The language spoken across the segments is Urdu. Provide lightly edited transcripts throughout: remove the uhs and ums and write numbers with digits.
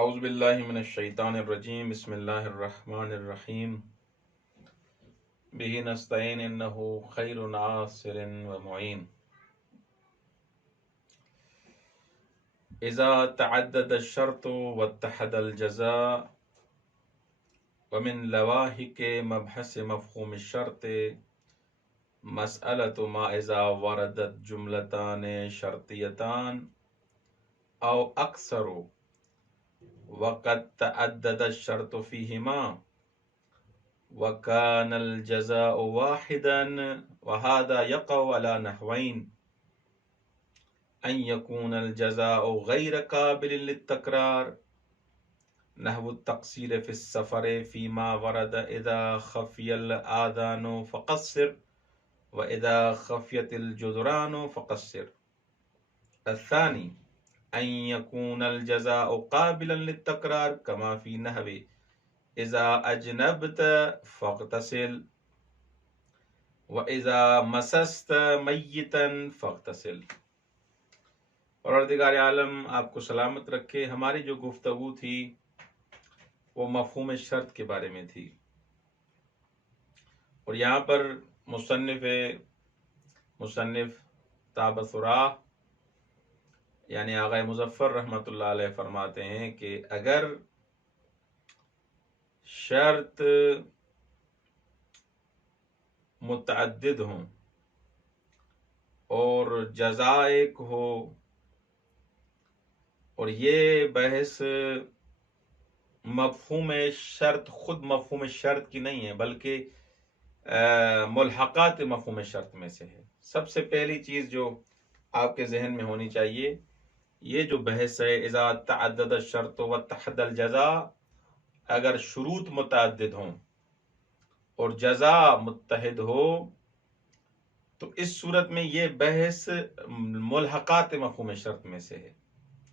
اعوذ باللہ من الشیطان الرجیم بسم اللہ الرحمن الرحیم بہ نستعین انہ خیر ناصر و معین اذا تعدد الشرط واتحد الجزاء ومن لواحق مبحث مفہوم الشرط مسألة ما اذا وردت جملتان شرطیتان او اکثر وقد تعدد الشرط فيهما وكان الجزاء واحدا وهذا يقع على نحوين أن يكون الجزاء غير قابل للتكرار نحو التقصير في السفر فيما ورد إذا خفي الآذان فقصر وإذا خفيت الجدران فقصر. الثاني أن يكون الجزاء قابلا للتكرار كما في نحو اذا اجنبت فاغتسل واذا مسست میتا فاغتسل. پروردگار عالم آپ کو سلامت رکھے. ہماری جو گفتگو تھی وہ مفہوم شرط کے بارے میں تھی، اور یہاں پر مصنف تابثرا یعنی آغا مظفر رحمۃ اللہ علیہ فرماتے ہیں کہ اگر شرط متعدد ہوں اور جزا ایک ہو، اور یہ بحث مفہوم شرط خود مفہوم شرط کی نہیں ہے بلکہ ملحقات مفہوم شرط میں سے ہے. سب سے پہلی چیز جو آپ کے ذہن میں ہونی چاہیے، یہ جو بحث ہے اذا تعدد الشرط واتحد الجزاء، اگر شروط متعدد ہوں اور جزا متحد ہو تو اس صورت میں یہ بحث ملحقات مفہوم شرط میں سے ہے،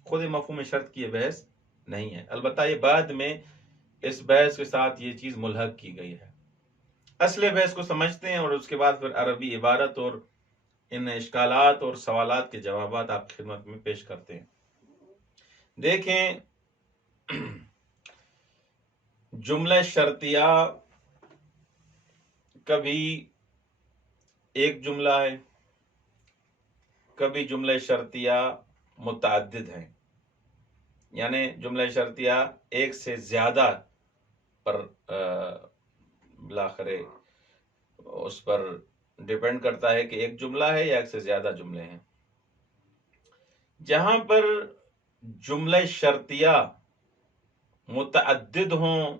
خود مفہوم شرط کی یہ بحث نہیں ہے. البتہ یہ بعد میں اس بحث کے ساتھ یہ چیز ملحق کی گئی ہے. اصل بحث کو سمجھتے ہیں اور اس کے بعد پھر عربی عبارت اور ان اشکالات اور سوالات کے جوابات آپ کی خدمت میں پیش کرتے ہیں. دیکھیں، جملہ شرطیہ کبھی ایک جملہ ہے، کبھی جملہ شرطیہ متعدد ہیں، یعنی جملہ شرطیہ ایک سے زیادہ پر بلاخر اس پر ڈیپینڈ کرتا ہے کہ ایک جملہ ہے یا ایک سے زیادہ جملے ہیں. جہاں پر جملہ شرطیہ متعدد ہوں،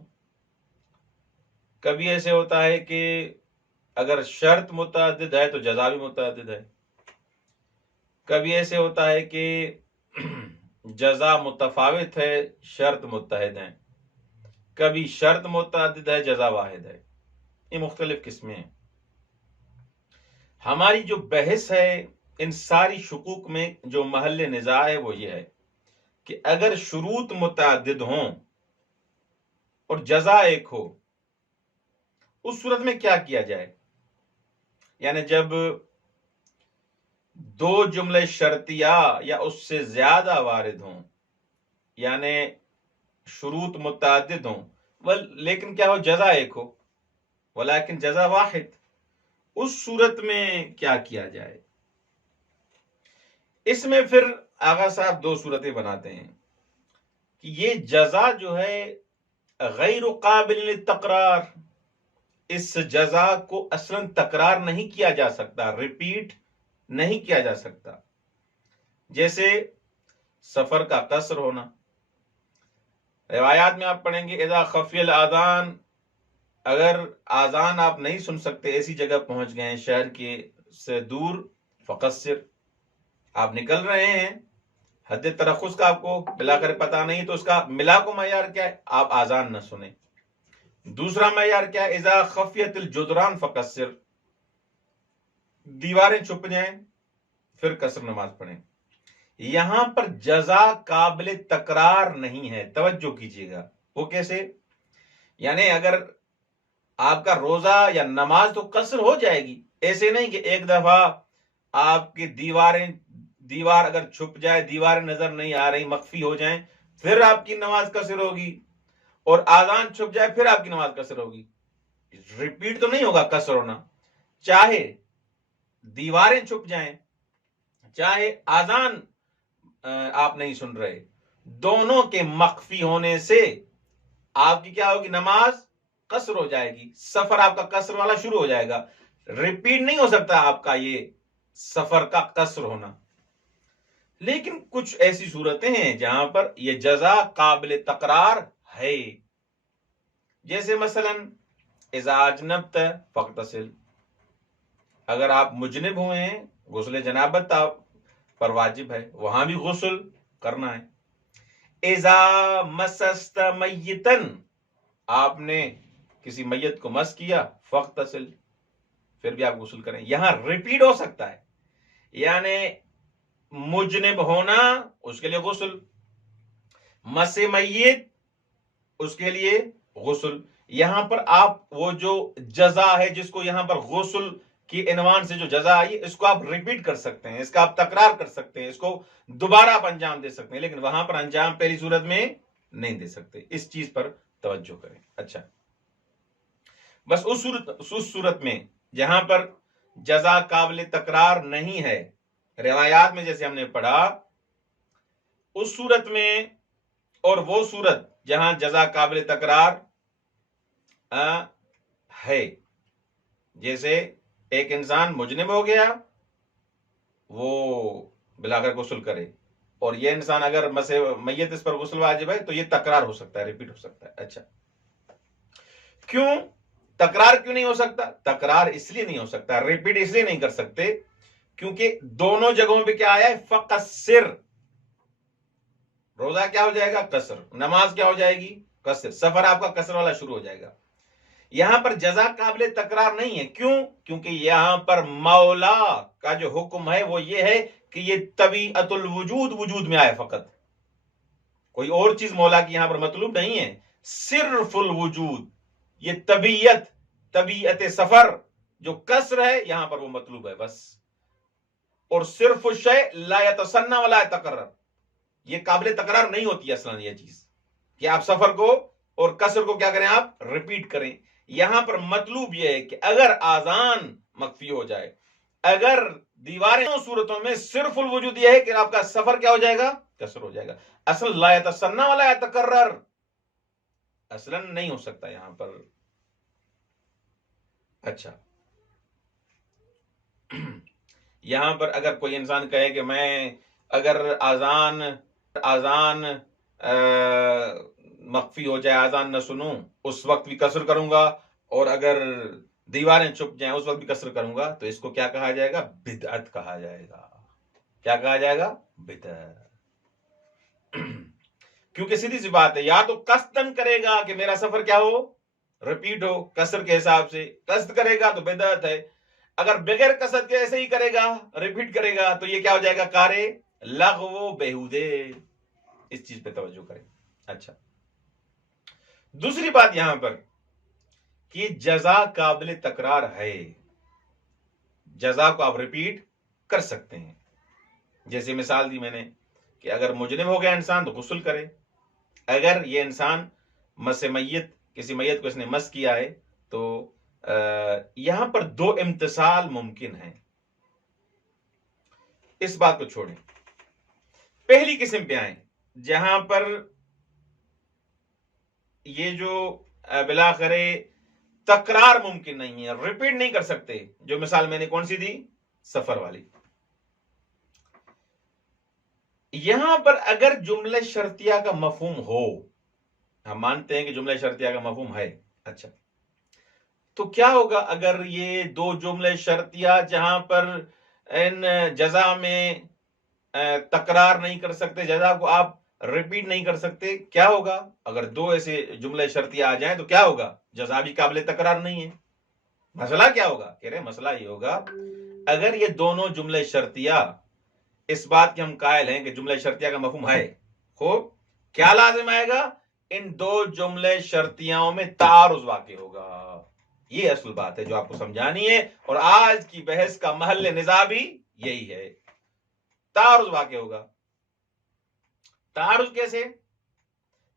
کبھی ایسے ہوتا ہے کہ اگر شرط متعدد ہے تو جزا بھی متعدد ہے، کبھی ایسے ہوتا ہے کہ جزا متفاوت ہے شرط متحد ہیں، کبھی شرط متعدد ہے جزا واحد ہے. یہ مختلف قسمیں ہیں. ہماری جو بحث ہے ان ساری شکوک میں جو محل نزاع ہے وہ یہ ہے کہ اگر شروط متعدد ہوں اور جزا ایک ہو، اس صورت میں کیا کیا جائے. یعنی جب دو جملے شرطیہ یا اس سے زیادہ وارد ہوں، یعنی شروط متعدد ہوں لیکن کیا ہو، جزا ایک ہو ولیکن جزا واحد، اس صورت میں کیا کیا جائے. اس میں پھر آغا صاحب دو صورتیں بناتے ہیں کہ یہ جزا جو ہے غیر قابل للتکرار، اس جزا کو اصلاً تکرار نہیں کیا جا سکتا، ریپیٹ نہیں کیا جا سکتا. جیسے سفر کا قصر ہونا. روایات میں آپ پڑھیں گے اذا خفی الاذان، اگر آذان آپ نہیں سن سکتے، ایسی جگہ پہنچ گئے ہیں شہر کے سے دور، فقصر، آپ نکل رہے ہیں، حد ترخص کا آپ کو ملا کر پتہ نہیں تو اس کا ملا کو معیار کیا ہے، آپ آذان نہ سنیں. دوسرا معیار کیا ہے، اذا خفیت الجدران فقصر، دیواریں چھپ جائیں پھر قصر نماز پڑھیں. یہاں پر جزا قابل تکرار نہیں ہے، توجہ کیجیے گا. وہ کیسے؟ یعنی اگر آپ کا روزہ یا نماز تو قصر ہو جائے گی، ایسے نہیں کہ ایک دفعہ آپ کی دیوار اگر چھپ جائے، دیواریں نظر نہیں آ رہی، مخفی ہو جائیں پھر آپ کی نماز قصر ہوگی، اور آذان چھپ جائے پھر آپ کی نماز قصر ہوگی. ریپیٹ تو نہیں ہوگا قصر ہونا. چاہے دیواریں چھپ جائیں، چاہے آذان آپ نہیں سن رہے، دونوں کے مخفی ہونے سے آپ کی کیا ہوگی؟ نماز قصر ہو جائے گی، سفر آپ کا قصر والا شروع ہو جائے گا. ریپیٹ نہیں ہو سکتا آپ کا یہ سفر کا قصر ہونا. لیکن کچھ ایسی صورتیں ہیں جہاں پر یہ جزا قابل تکرار ہے. جیسے مثلا اذا اجنبت فاغتسل، اگر آپ مجنب ہوئے ہیں، غسل جنابت آپ پر واجب ہے، وہاں بھی غسل کرنا ہے. اذا مسست میتن، آپ نے کسی میت کو مس کیا، فاغتسل، پھر بھی آپ غسل کریں. یہاں ریپیٹ ہو سکتا ہے، یعنی مجنب ہونا اس کے لیے غسل، مس میت اس کے لیے غسل. یہاں پر آپ وہ جو جزا ہے جس کو یہاں پر غسل کی عنوان سے جو جزا آئی، اس کو آپ ریپیٹ کر سکتے ہیں، اس کا آپ تکرار کر سکتے ہیں، اس کو دوبارہ آپ انجام دے سکتے ہیں، لیکن وہاں پر انجام پہلی صورت میں نہیں دے سکتے. اس چیز پر توجہ کریں. اچھا، بس اس صورت میں جہاں پر جزا قابل تکرار نہیں ہے، روایات میں جیسے ہم نے پڑھا، اس صورت میں اور وہ صورت جہاں جزا قابل تکرار ہے، جیسے ایک انسان مجنب ہو گیا، وہ بلا کر غسل کرے، اور یہ انسان اگر میت اس پر غسل واجب ہے تو یہ تکرار ہو سکتا ہے، ریپیٹ ہو سکتا ہے. اچھا، کیوں تکرار کیوں نہیں ہو سکتا؟ تکرار اس لیے نہیں ہو سکتا، ریپیٹ اس لیے نہیں کر سکتے کیونکہ دونوں جگہوں پہ کیا آیا ہے؟ فقصر. روزہ کیا ہو جائے گا؟ قصر. نماز کیا ہو جائے گی؟ قصر. سفر آپ کا قصر والا شروع ہو جائے گا. یہاں پر جزا قابل تکرار نہیں ہے. کیوں؟ کیونکہ یہاں پر مولا کا جو حکم ہے وہ یہ ہے کہ یہ طبیعت الوجود وجود میں آئے فقط، کوئی اور چیز مولا کی یہاں پر مطلوب نہیں ہے، صرف الوجود. یہ طبیعت سفر جو قصر ہے یہاں پر وہ مطلوب ہے بس. اور صرف الشیء لا یتسنى ولا یتکرر، یہ قابل تکرار نہیں ہوتی اصلا یہ چیز کہ آپ سفر کو اور قصر کو کیا کریں؟ آپ ریپیٹ کریں. یہاں پر مطلوب یہ ہے کہ اگر آذان مخفی ہو جائے، اگر دیواریں، صورتوں میں صرف الوجود یہ ہے کہ آپ کا سفر کیا ہو جائے گا؟ قصر ہو جائے گا. اصل لا یتسنى ولا یتکرر اصلا نہیں ہو سکتا یہاں پر. اچھا، یہاں پر اگر کوئی انسان کہے کہ میں اگر آذان مخفی ہو جائے، آذان نہ سنوں، اس وقت بھی قصر کروں گا، اور اگر دیواریں چھپ جائیں اس وقت بھی قصر کروں گا، تو اس کو کیا کہا جائے گا؟ بدعت کہا جائے گا. کیا کہا جائے گا؟ بدعت. کیونکہ سیدھی سی بات ہے، یا تو قصدن کرے گا کہ میرا سفر کیا ہو؟ ریپیٹ ہو قصر کے حساب سے، قصد کرے گا تو بدعت ہے. اگر بغیر قصد کے ایسے ہی کرے گا، ریپیٹ کرے گا، تو یہ کیا ہو جائے گا؟ کارے لغو بیہودے. اس چیز پہ توجہ کریں. اچھا، دوسری بات یہاں پر کہ جزا قابل تکرار ہے، جزا کو آپ ریپیٹ کر سکتے ہیں. جیسے مثال دی میں نے کہ اگر مجنب ہو گیا انسان تو غسل کرے. اگر یہ انسان کسی میت کو اس نے مس کیا ہے تو یہاں پر دو امتثال ممکن ہیں. اس بات کو چھوڑیں، پہلی قسم پہ آئیں جہاں پر یہ جو بلاخر تکرار ممکن نہیں ہے، ریپیٹ نہیں کر سکتے. جو مثال میں نے کون سی دی؟ سفر والی. یہاں پر اگر جملہ شرطیہ کا مفہوم ہو، ہم مانتے ہیں کہ جملہ شرطیہ کا مفہوم ہے. اچھا، تو کیا ہوگا اگر یہ دو جملے شرطیہ جہاں پر ان جزا میں تکرار نہیں کر سکتے، جزا کو آپ ریپیٹ نہیں کر سکتے، کیا ہوگا اگر دو ایسے جملے شرطیہ آ جائیں؟ تو کیا ہوگا؟ جزا بھی قابل تکرار نہیں ہے. مسئلہ کیا ہوگا؟ کہہ رہے مسئلہ یہ ہوگا اگر یہ دونوں جملے شرطیہ، اس بات کے ہم قائل ہیں کہ جملہ شرطیہ کا مفہوم ہے، خوب کیا لازم آئے گا؟ ان دو جملے شرطیوں میں تعارض واقع ہوگا. یہ اصل بات ہے جو آپ کو سمجھانی ہے، اور آج کی بحث کا محل نزاع بھی یہی ہے. تعارض واقع ہوگا. تعارض کیسے؟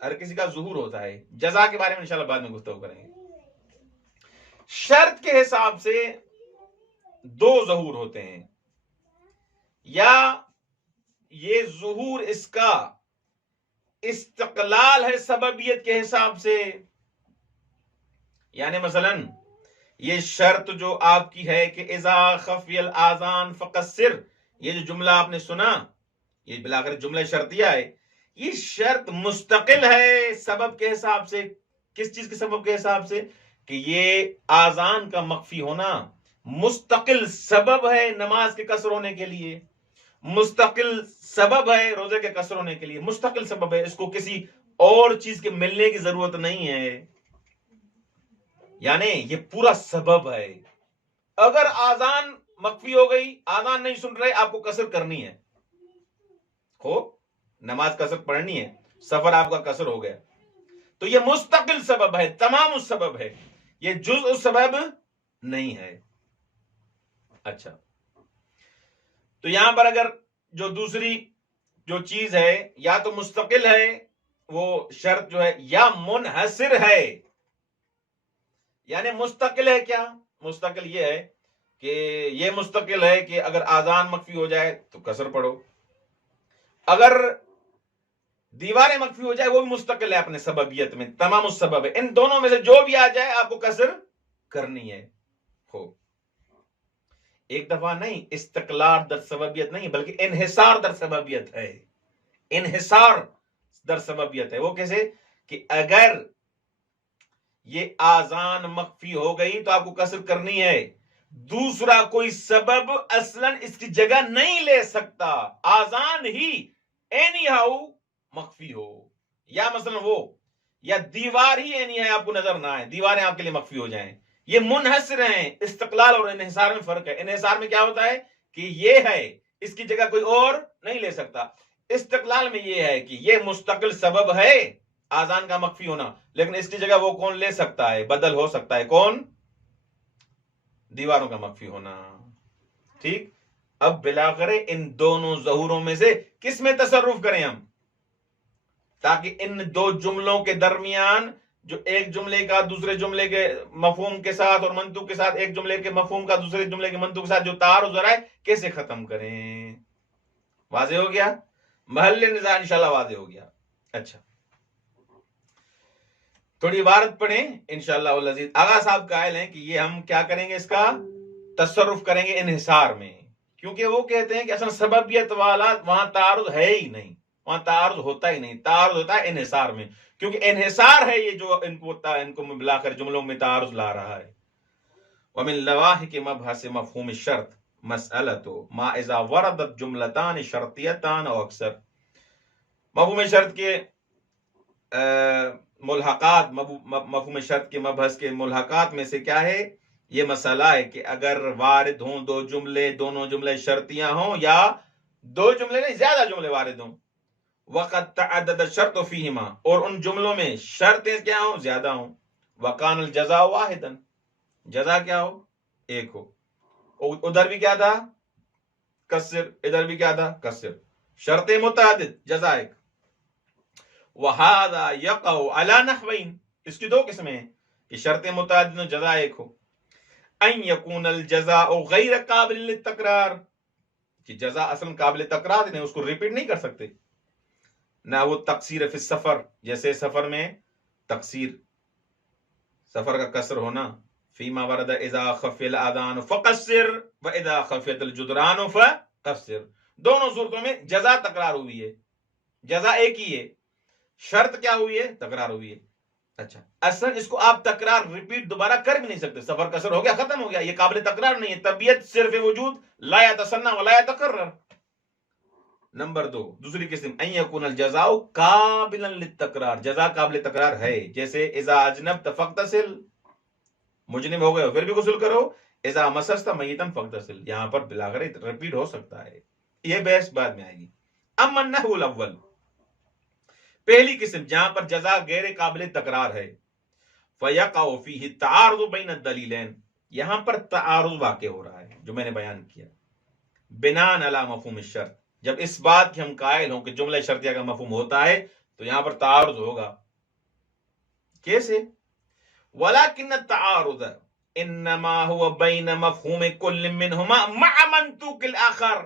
ہر کسی کا ظہور ہوتا ہے. جزا کے بارے میں انشاءاللہ بعد میں گفتگو کریں گے. شرط کے حساب سے دو ظہور ہوتے ہیں، یا یہ ظہور اس کا استقلال ہے سببیت کے حساب سے. یعنی مثلا یہ شرط جو آپ کی ہے کہ اذا خفی الاذان فقصر، یہ جو جملہ آپ نے سنا، یہ بلاخر جملہ شرطیہ ہے. یہ شرط مستقل ہے سبب کے حساب سے. کس چیز کے سبب کے حساب سے؟ کہ یہ آذان کا مخفی ہونا مستقل سبب ہے نماز کے قصر ہونے کے لیے، مستقل سبب ہے روزے کے قصر ہونے کے لیے، مستقل سبب ہے. اس کو کسی اور چیز کے ملنے کی ضرورت نہیں ہے. یعنی یہ پورا سبب ہے. اگر آذان مخفی ہو گئی، آذان نہیں سن رہے، آپ کو قصر کرنی ہے، ہو نماز قصر پڑھنی ہے، سفر آپ کا قصر ہو گیا، تو یہ مستقل سبب ہے، تمام اس سبب ہے، یہ جزء سبب نہیں ہے. اچھا، تو یہاں پر اگر جو دوسری جو چیز ہے یا تو مستقل ہے وہ شرط جو ہے، یا منحصر ہے. یعنی مستقل ہے کیا؟ مستقل یہ ہے کہ یہ مستقل ہے کہ اگر آذان مخفی ہو جائے تو قصر پڑھو، اگر دیواریں مخفی ہو جائے وہ بھی مستقل ہے اپنے سببیت میں، تمام اس سبب ہے. ان دونوں میں سے جو بھی آ جائے آپ کو قصر کرنی ہے. ہو ایک دفعہ نہیں، استقلال در سببیت نہیں بلکہ انحصار در سببیت ہے. انحصار در سببیت ہے. وہ کیسے؟ کہ اگر یہ آذان مخفی ہو گئی تو آپ کو قصر کرنی ہے، دوسرا کوئی سبب اصلاً اس کی جگہ نہیں لے سکتا. آذان ہی اینی ہاؤ مخفی ہو، یا مثلا وہ یا دیوار ہی اینی ہے آپ کو نظر نہ آئے، دیواریں آپ کے لیے مخفی ہو جائیں. یہ منحصر ہیں. استقلال اور انحصار میں فرق ہے. انحصار میں کیا ہوتا ہے کہ یہ ہے، اس کی جگہ کوئی اور نہیں لے سکتا. استقلال میں یہ ہے کہ یہ مستقل سبب ہے آذان کا مخفی ہونا، لیکن اس کی جگہ وہ کون لے سکتا ہے؟ بدل ہو سکتا ہے. کون؟ دیواروں کا مخفی ہونا. ٹھیک. اب بلاخر ان دونوں ظہوروں میں سے کس میں تصرف کریں ہم، تاکہ ان دو جملوں کے درمیان جو ایک جملے کا دوسرے جملے کے مفہوم کے ساتھ اور منطوق کے ساتھ، ایک جملے کے مفہوم کا دوسرے جملے کے منطوق کے ساتھ جو تعارض ہو رہا ہے، کیسے ختم کریں. واضح ہو گیا؟ محل نزاع انشاءاللہ واضح ہو گیا. اچھا، تھوڑی عبارت پڑھیں انشاءاللہ العزیز. آغا صاحب قائل ہیں کہ یہ ہم کیا کریں گے، اس کا تصرف کریں گے انحصار میں، کیونکہ وہ کہتے ہیں کہ اصلا سببیت والا وہاں تعارض ہے ہی نہیں، وہاں تعارض ہوتا ہی نہیں. تعارض ہوتا ہے انحصار میں، کیونکہ انحصار ہے یہ جو ان کو ملا کر جملوں میں تعارض لا رہا ہے. ومن لواحق مبحث مفہوم الشرط مسألۃ ما اذا وردت جملتان شرطیتان او اکثر. مفہوم شرط کے ملحقات، مفہوم شرط کے مبحث کے ملحقات میں سے کیا ہے؟ یہ مسئلہ ہے کہ اگر وارد ہوں دو جملے، دونوں جملے شرطیاں ہوں، یا دو جملے نہیں زیادہ جملے وارد ہوں، وقد تعدد الشرط فیہما، اور ان جملوں میں شرطیں کیا ہوں؟ زیادہ ہوں. وکان الجزاء واحدا، جزا کیا ہو؟ ایک ہو. ادھر بھی کیا تھا؟ کسر، ادھر بھی کیا تھا؟ کسر. شرطیں متعدد، جزا ایک. وہذا یقع علی نحوین، اس کی دو قسمیں ہیں کہ شرطیں متعدد و جزا ایک ہو. ان یکون الجزاء غیر قابل للتکرار، کہ جزا اصلا قابل تکرار نہیں، اس کو ریپیٹ نہیں کر سکتے. نہ وہ تقصیر فی السفر، جیسے سفر میں تقصیر، سفر کا قصر ہونا. فیما ورد اذا خفی الاذان فقصر و اذا خفیت الجدران فقصر. دونوں صورتوں میں جزا تکرار ہوئی ہے، جزا ایک ہی ہے، شرط کیا ہوئی ہے؟ تکرار ہوئی ہے. اچھا، اصلا اس کو آپ تکرار ریپیٹ دوبارہ کر بھی نہیں سکتے. سفر قصر ہو گیا، ختم ہو گیا، یہ قابل تکرار نہیں ہے. طبیعت صرف وجود، لا یتصنع ولا یتکرر. نمبر دو، دوسری قسم، ان یکون الجزاء قابلا للتکرار، جزا قابل تکرار ہے. جیسے اذا اجنبت فاغتسل، مجنب ہو گئے پھر بھی غسل کرو. اذا مسست میتا فاغتسل، یہاں پر بلاغر ریپیٹ ہو سکتا ہے. یہ بحث بعد میں آئے گی. اما النحو الاول، پہلی قسم جہاں پر جزا غیر قابل تکرار ہے، فیقع فیہ التعارض بین الدلیلین، یہاں پر تعارض واقع ہو رہا ہے جو میں نے بیان کیا. بناء علی مفہوم الشرط، جب اس بات کی ہم قائل ہوں کہ جملہ شرطیہ کا مفہوم ہوتا ہے تو یہاں پر تعارض ہوگا. کیسے؟ ولكن التعارض انما هو بين مفہوم كل منهما مع منطوق الاخر.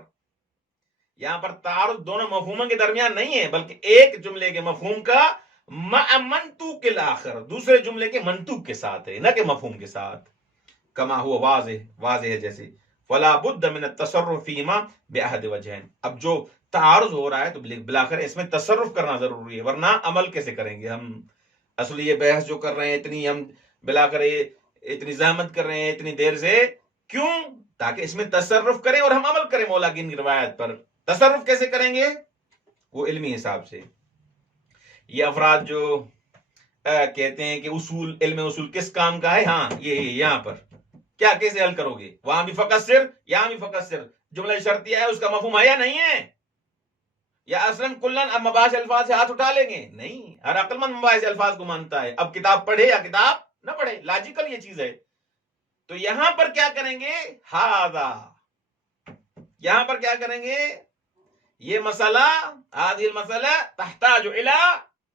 یہاں پر تعارض دونوں مفہوموں کے درمیان نہیں ہے، بلکہ ایک جملے کے مفہوم کا مع منطوق الاخر، دوسرے جملے کے منطوق کے ساتھ ہے، نہ کہ مفہوم کے ساتھ. کما ہوا واضح ہے جیسے. فلا بد من التصرف فيما باحد وجهين. اب جو تعارض ہو رہا ہے تو بلاخر اس میں تصرف کرنا ضروری ہے، ورنہ عمل کیسے کریں گے ہم؟ اصل یہ بحث جو کر رہے ہیں اتنی، ہم بلاخر اتنی زحمت کر رہے ہیں اتنی دیر سے، کیوں؟ تاکہ اس میں تصرف کریں اور ہم عمل کریں مولا کی روایت پر. تصرف کیسے کریں گے؟ وہ علمی حساب سے. یہ افراد جو کہتے ہیں کہ اصول، علم اصول کس کام کا ہے، ہاں یہ یہاں پر کیا کیسے حل کرو گے؟ وہاں بھی فقصر یہاں بھی فقصر. جملہ شرطیہ ہے، اس کا مفہوم ہے یا نہیں ہے؟ یا اصلاً کلن اب مباحث الفاظ سے ہاتھ اٹھا لیں گے؟ نہیں، ہر عقل مند مباحث الفاظ کو مانتا ہے. اب کتاب پڑھے یا کتاب نہ پڑھے، لاجیکل یہ چیز ہے. تو یہاں پر کیا کریں گے؟ ہاذا، یہاں پر کیا کریں گے؟ یہ مسئلہ، هذه المسئلہ تحتاج الى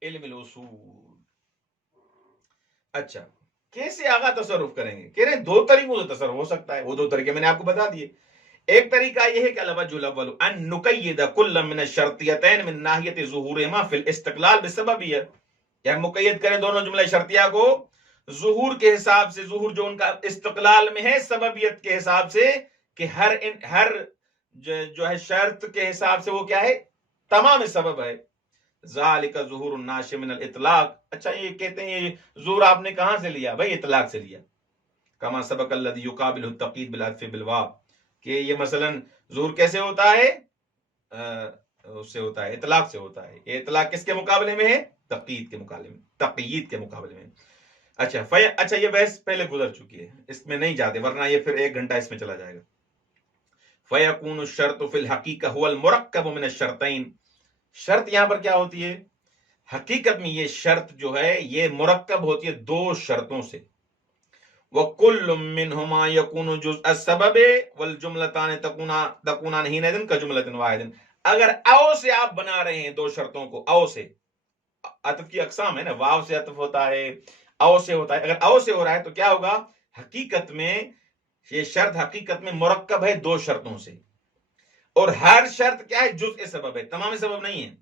علم الاصول. اچھا، کیسے آگا تصرف کریں گے؟ کہہ رہے ہیں دو طریقوں سے تصرف ہو سکتا ہے. وہ دو طریقے میں نے آپ کو بتا دیے. ایک طریقہ یہ ہے کہ الوجه الاول ان نقید كل من الشرطیتین من ناحیت ظہورهما فی الاستقلال بسببیہ. یا مقید کریں دونوں جملہ شرطیہ کو ظہور کے حساب سے، ظہور جو ان کا استقلال میں ہے، سببیت کے حساب سے، کہ ہر جو ہے شرط کے حساب سے وہ کیا ہے؟ تمام سبب ہے. ذالک ظہور الناشئ من الاطلاق. اچھا، یہ کہتے ہیں یہ ظہور آپ نے کہاں سے لیا؟ بھائی اطلاق سے لیا. کما سبق الذی یقابل التقیید بالعطف بالواو. کہ یہ مثلا ظہور کیسے ہوتا ہے؟ اس سے ہوتا ہے، اطلاق سے ہوتا ہے. یہ اطلاق کس کے مقابلے میں ہے؟ تقیید کے مقابلے میں، تقیید کے مقابلے میں. اچھا یہ بحث پہلے گزر چکی ہے، اس میں نہیں جاتے ورنہ یہ پھر 1 گھنٹہ اس میں چلا جائے گا. فیکون الشرط فی الحقیقہ هو المرکب من الشرطین. شرط یہاں پر کیا ہوتی ہے؟ حقیقت میں یہ شرط جو ہے یہ مرکب ہوتی ہے 2 شرطوں سے. وَكُلٌّ مِّنْهُمَا يَكُونُ جُزْءَ السَّبَبِ وَالْجُمْلَتَانِ تَكُونَانِ حِينَئِذٍ كَجُمْلَةٍ وَاحِدٍ. اگر او سے آپ بنا رہے ہیں 2 شرطوں کو، او سے، عطف کی اقسام ہے نا، واو سے عطف ہوتا ہے، او سے ہوتا ہے. اگر او سے ہو رہا ہے تو کیا ہوگا؟ حقیقت میں یہ شرط حقیقت میں مرکب ہے 2 شرطوں سے، اور ہر شرط کیا ہے؟ جزء سبب ہے، تمام سبب نہیں ہے.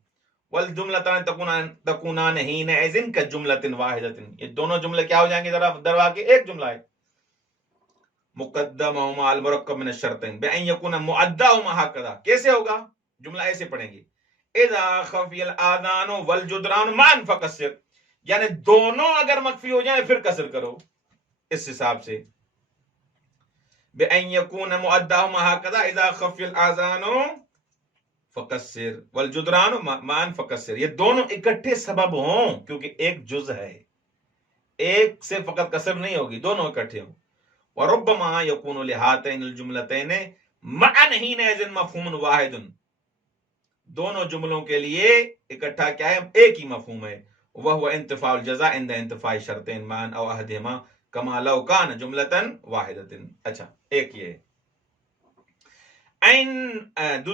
والجملتان تکونان حینئذ کجملۃ واحدۃ. یہ دونوں جملے کیا ہو جائیں گے؟ در واقع ایک جملہ ہے. مقدمہما المرکب من الشرطین بان یکون معداہما ہکذا. کیسے ہوگا؟ جملہ ایسے پڑھیں گے: اذا خفی الاذان والجدران معا فقصر. یعنی دونوں اگر مخفی ہو جائیں پھر قصر کرو. اس حساب سے بان یکون معداہما ہکذا اذا خفی الاذان فقصر والجدران معا فقصر. یہ دونوں اکٹھے سبب ہوں، کیونکہ ایک جز ہے، ایک سے فقط قصر نہیں ہوگی، دونوں اکٹھے ہوں. وربما يكون لهاتين الجملتين معا حينئذ مفهوم واحد. دونوں جملوں کے لیے اکٹھا کیا ہے؟ ایک ہی مفہوم ہے. وهو انتفاء الجزاء عند انتفاء شرطين معا او احدهما كما لو كان جملة واحدة. اچھا، ایک یہ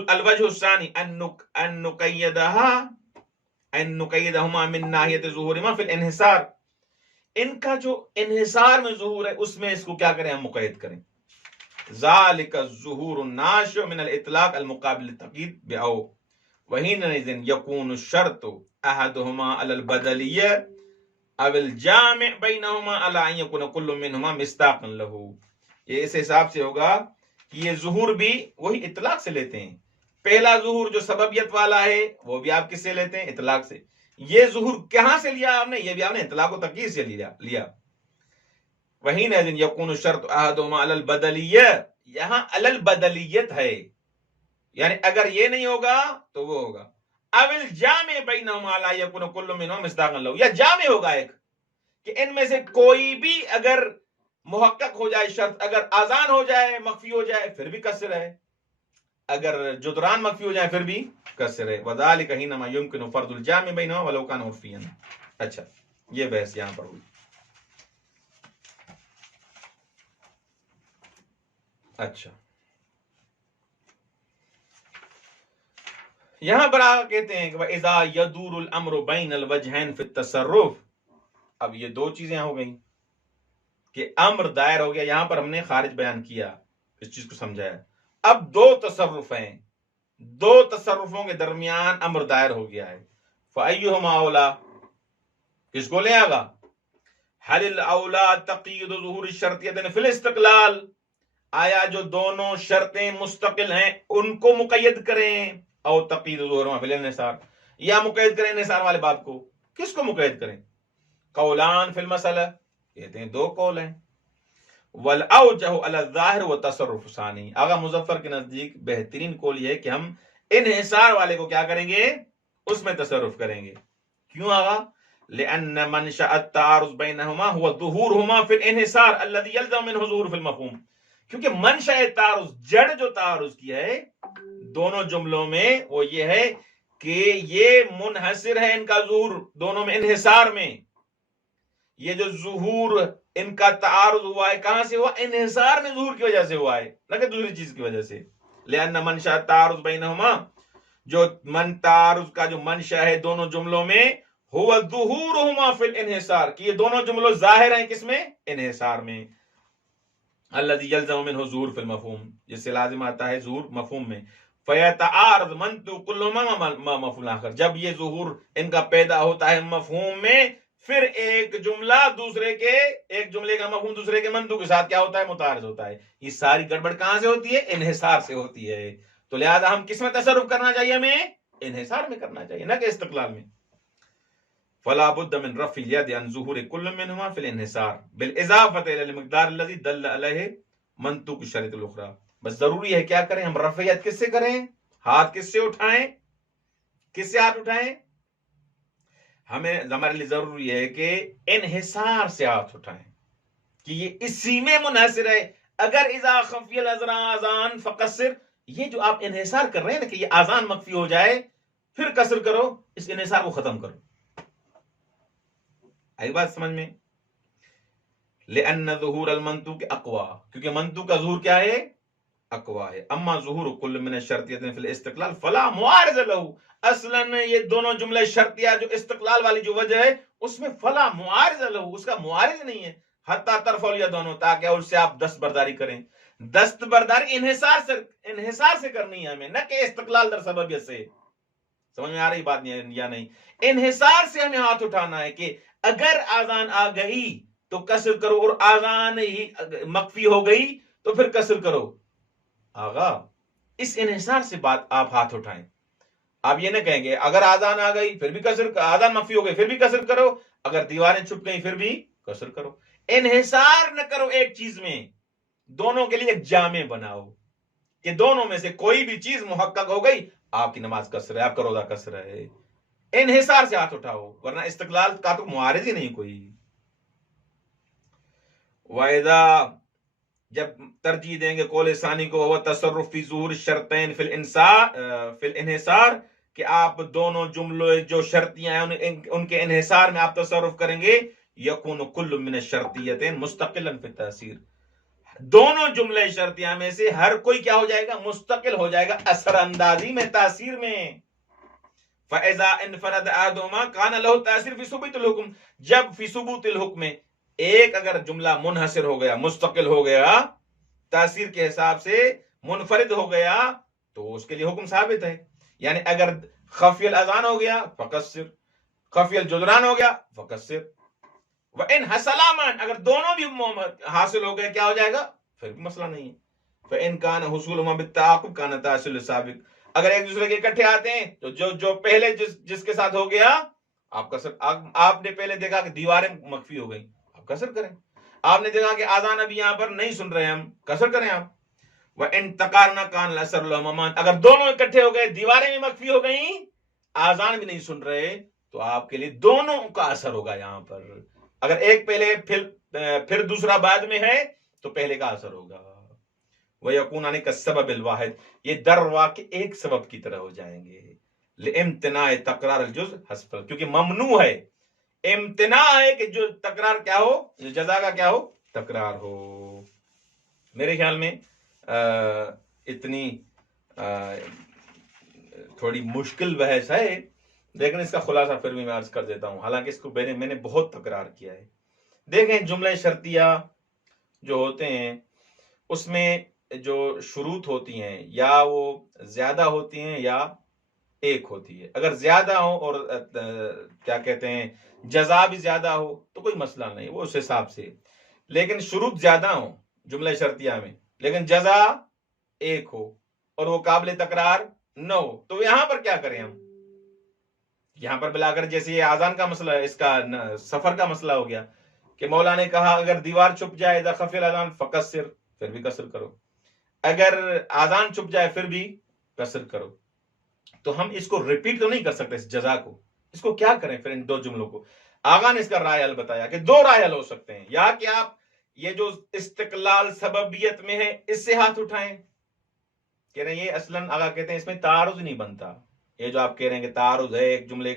الوجه الثاني ان نقيدهما من ناحية ظهورهما في الانحصار. ان کا جو انحصار میں ظہور ہے اس میں اس کو کیا کریں؟ ہم مقید کریں. ذالک الظہور الناشئ من الاطلاق المقابل للتقیید باو. وحینئذ یکون الشرط احدهما على البدلیہ او الجامع بینهما على ان یکون کل منهما مصداقا له. یہ اس حساب سے ہوگا کہ یہ ظہور بھی وہی اطلاق سے لیتے ہیں. پہلا ظہور جو سببیت والا ہے وہ بھی آپ کس سے لیتے ہیں؟ اطلاق سے. یہ ظہور کہاں سے لیا آپ نے؟ یہ بھی آپ نے اطلاق و تقیید سے لیا. وحینئذ یکون الشرط احدهما علی البدلیہ. یہاں علی البدلیت ہے، یعنی اگر یہ نہیں ہوگا تو وہ ہوگا. او الجامع بینہما لا یکون کل منہما مصداقا له. یا جامع ہوگا ایک، کہ ان میں سے کوئی بھی اگر محقق ہو جائے شرط، اگر آذان ہو جائے مخفی ہو جائے پھر بھی قصر ہے، اگر جدران مخفی ہو جائے پھر بھی قصر ہے. وذالک حینما یمکن فرض الجامع بینہما ولو کان عرفیا. اچھا، یہ بحث یہاں پر ہوئی. اچھا، یہاں پر آپ کہتے ہیں کہ اذا یدور الامر بین الوجہین فی التصرف، اب یہ دو چیزیں ہو گئیں کہ امر دائر ہو گیا، یہاں پر ہم نے خارج بیان کیا، اس چیز کو سمجھایا. اب دو تصرف ہیں، دو تصرفوں کے درمیان امر دائر ہو گیا ہے. فأیہما اولا، کس کو لے آگا؟ حل الاولا تقید ظہور الشرطیتین فی الاستقلال، آیا جو دونوں شرطیں مستقل ہیں ان کو مقید کریں، او تقید ظہورہما فی الانحصار، یا مقید کریں انحصار والے باب کو. کس کو مقید کریں؟ قولان فی المسئلہ، کہتے ہیں دو قول ہیں. والاوجہ علی الظاہر و تصرف ثانی، آغا مظفر کے نزدیک بہترین قول یہ ہے کہ ہم انحصار والے کو کیا کریں گے؟ اس میں تصرف کریں گے. کیوں آغا؟ لأن منشأ التعارض بینہما هو ظہورہما فی الانحصار الذی یلزم منہ ظہور فی المفہوم، کیونکہ منشأ تعارض، جڑ جو تعارض کی ہے دونوں جملوں میں وہ یہ ہے کہ یہ منحصر ہے ان کا ظہور دونوں میں انحصار میں. یہ جو ظہور ان کا تعارض ہوا ہے کہاں سے ہوا؟ انحصار میں ظہور کی وجہ سے ہوا ہے، نہ کہ دوسری چیز کی وجہ سے. لأن منشأ التعارض بینہما، جو تعارض کا جو منشأ ہے دونوں جملوں میں، ہوا ظہورہما فی الانحصار، کہ یہ دونوں جملوں ظاہر ہیں کس میں؟ انحصار میں. الذی یلزم منہ ظہور فی المفہوم، جس سے لازم آتا ہے ظہور مفہوم میں. فیتعارض منطوق کلہما مع مفہوم آخر، جب یہ ظہور ان کا پیدا ہوتا ہے مفہوم میں، پھر ایک جملہ دوسرے کے، ایک جملے کا مفہوم دوسرے کے منطوق کے ساتھ کیا ہوتا ہے؟ متعارض ہوتا ہے. یہ ساری گڑبڑ کہاں سے ہوتی ہے؟ انحصار سے ہوتی ہے. تو لہذا ہم کس میں تصرف کرنا چاہیے؟ ہمیں انحصار میں کرنا چاہیے، نہ کہ استقلال میں. فلا بد من رفع اليد عن ظهور كل منهما في الانحصار بالاضافه الى المقدار الذي دل عليه منطوق الشرط الاخرى. بس ضروری ہے کیا کریں؟ ہم رفع ید کس سے کریں؟ ہاتھ کس سے اٹھائیں؟ کس سے ہاتھ اٹھائیں؟ ہمیں ہمارے لیے ضروری ہے کہ انحصار سے ہاتھ اٹھائیں، کہ یہ اسی میں منحصر ہے. اگر اذا خفی الاذان فقصر، یہ جو آپ انحصار کر رہے ہیں نا کہ یہ اذان مخفی ہو جائے پھر قصر کرو، اس انحصار کو ختم کرو. آئی بات سمجھ میں؟ لأن ظہور المنطوق اقوا، کیونکہ منطوق کا ظہور کیا ہے؟ اقوا ہے. اما ظہور کل من الشرطیت فی الاستقلال فلا معارض له، اصلا یہ دونوں جملے شرطیہ جو استقلال والی جو وجہ ہے اس میں فلا معارض له، اس کا معارض نہیں ہے. حتی ترفع الیدون، تاکہ اس سے آپ دست برداری کریں. دست برداری انحصار سے کرنی ہے ہمیں، نہ کہ استقلال در سببیت سے. سمجھ میں آ رہی بات یا نہیں؟ انحصار سے ہمیں ہاتھ اٹھانا ہے کہ اگر آذان آ گئی تو قصر کرو، اور آذان ہی مخفی ہو گئی تو پھر قصر کرو. آغا اس انحصار سے بات آپ ہاتھ اٹھائیں. آپ یہ نہ کہیں گے اگر آذان آ گئی پھر بھی قصر، آذان مخفی ہو گئی پھر بھی قصر کرو، اگر دیواریں چھپ گئی پھر بھی قصر کرو. انحصار نہ کرو ایک چیز میں، دونوں کے لیے ایک جامع بناؤ کہ دونوں میں سے کوئی بھی چیز محقق ہو گئی آپ کی نماز قصر ہے، آپ کا روزہ قصر ہے. انحصار سے ہاتھ اٹھاؤ، ورنہ استقلال کا تو معارض ہی نہیں کوئی. وَإِذَا، جب ترجیح دیں گے قول ثانی کو، وہ تصرف فی ظہور الشرطین فی الانحصار، کہ آپ دونوں جملوں جو شرطیاں ہیں ان کے انحصار میں آپ تصرف کریں گے. یکون کل من الشرطیتین مستقلا فی التاثیر، دونوں جملے شرطیاں میں سے ہر کوئی کیا ہو جائے گا؟ مستقل ہو جائے گا اثر اندازی میں، تاثیر میں. فَإِذَا انْفَرَدَ أَحَدُهُمَا كَانَ لَهُ تَأْثِيرٌ فِي ثُبُوتِ الْحُكْمِ، جب فی ثبوت الحکم میں ایک اگر جملہ منحصر ہو گیا، مستقل ہو گیا، تاثیر کے حساب سے منفرد ہو گیا، تو اس کے لیے حکم ثابت ہے. یعنی اگر خفی الاذان ہو گیا فقصر، خفی الجدران ہو گیا فقصر. وَإِنْ حَصَلَا مَعًا، اگر دونوں بھی حاصل ہو گئے کیا ہو جائے گا؟ پھر بھی مسئلہ نہیں ہے. فَإِنْ كَانَ حُصُولُهُمَا بِالتَّعَاقُبِ كَانَ تَحْصِيلُ السَّابِقِ، اگر ایک دوسرے کے اکٹھے آتے ہیں تو جو پہلے جس کے ساتھ ہو گیا آپ قصر، آپ نے پہلے دیکھا کہ دیواریں مخفی ہو گئی، آپ قصر کریں. آپ نے دیکھا کہ آذان ابھی یہاں پر نہیں سن رہے ہیں ہم، قصر کریں آپ. وَإِنْ تَقَارْنَا كَانَ الْأَثَرُ لَهُمَا، اگر دونوں اکٹھے ہو گئے، دیواریں بھی مخفی ہو گئیں، آذان بھی نہیں سن رہے، تو آپ کے لیے دونوں کا اثر ہوگا یہاں پر. اگر ایک پہلے پھر دوسرا بعد میں ہے تو پہلے کا اثر ہوگا. وَيَكُونَانِ كَالسَّبَبِ الْوَاحِدِ، یہ در واقع ایک سبب کی طرح ہو جائیں گے. لِامْتِنَاءِ تَقْرَارِ الْجُزْءِ حَسْبَ، کیونکہ ممنوع ہے، امتناع ہے کہ جو تکرار کیا ہو، جزا کا کیا ہو؟ تکرار ہو. میرے خیال میں اتنی تھوڑی مشکل بحث ہے، لیکن اس کا خلاصہ پھر بھی میں عرض کر دیتا ہوں، حالانکہ اس کو میں نے بہت تکرار کیا ہے۔ دیکھیں جملہ شرطیہ جو ہوتے ہیں اس میں جو شروط ہوتی ہیں یا وہ زیادہ ہوتی ہیں یا ایک ہوتی ہے۔ اگر زیادہ ہو اور کیا کہتے ہیں جزا بھی زیادہ ہو تو کوئی مسئلہ نہیں، وہ اس حساب سے، لیکن شروط زیادہ ہو جملہ شرطیہ میں لیکن جزا ایک ہو اور وہ قابل تکرار نہ ہو، تو یہاں پر کیا کریں ہم؟ یہاں پر بلا کر جیسے یہ آذان کا مسئلہ ہے، اس کا سفر کا مسئلہ ہو گیا کہ مولا نے کہا اگر دیوار چھپ جائے اذا خفی الاذان فقصر، پھر بھی قصر کرو، اگر آذان چھپ جائے پھر بھی قصر کرو، تو ہم اس کو ریپیٹ تو نہیں کر سکتے اس جزا کو، اس کو کیا کریں پھر ان دو جملوں کو؟ آغا نے اس کا رائے حل بتایا کہ دو رائے حل ہو سکتے ہیں، یا کہ آپ یہ جو استقلال سببیت میں ہے اس سے ہاتھ اٹھائیں، کہہ رہے ہیں یہ اصلاً آغا کہتے ہیں اس میں تعارض نہیں بنتا، یہ جو آپ کہہ رہے ہیں کہ تعارض ہے ایک جملے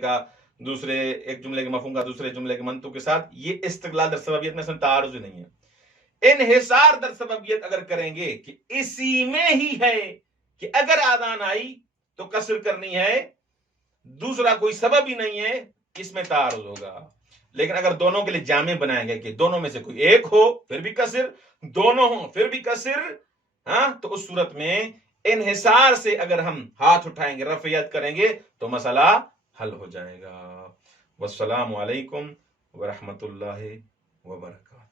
کے مفہوم کا دوسرے جملے کے منطق کے ساتھ، یہ استقلال در سببیت میں اصلاً تعارض نہیں ہے۔ انحصار در سببیت اگر کریں گے کہ اسی میں ہی ہے کہ اگر آذان آئی تو قصر کرنی ہے، دوسرا کوئی سبب ہی نہیں ہے، اس میں تعارض ہوگا۔ لیکن اگر دونوں کے لیے جامع بنائیں گے کہ دونوں میں سے کوئی ایک ہو پھر بھی قصر، دونوں ہوں پھر بھی قصر، تو اس صورت میں انحصار سے اگر ہم ہاتھ اٹھائیں گے، رفعیت کریں گے تو مسئلہ حل ہو جائے گا۔ والسلام علیکم ورحمۃ اللہ وبرکاتہ۔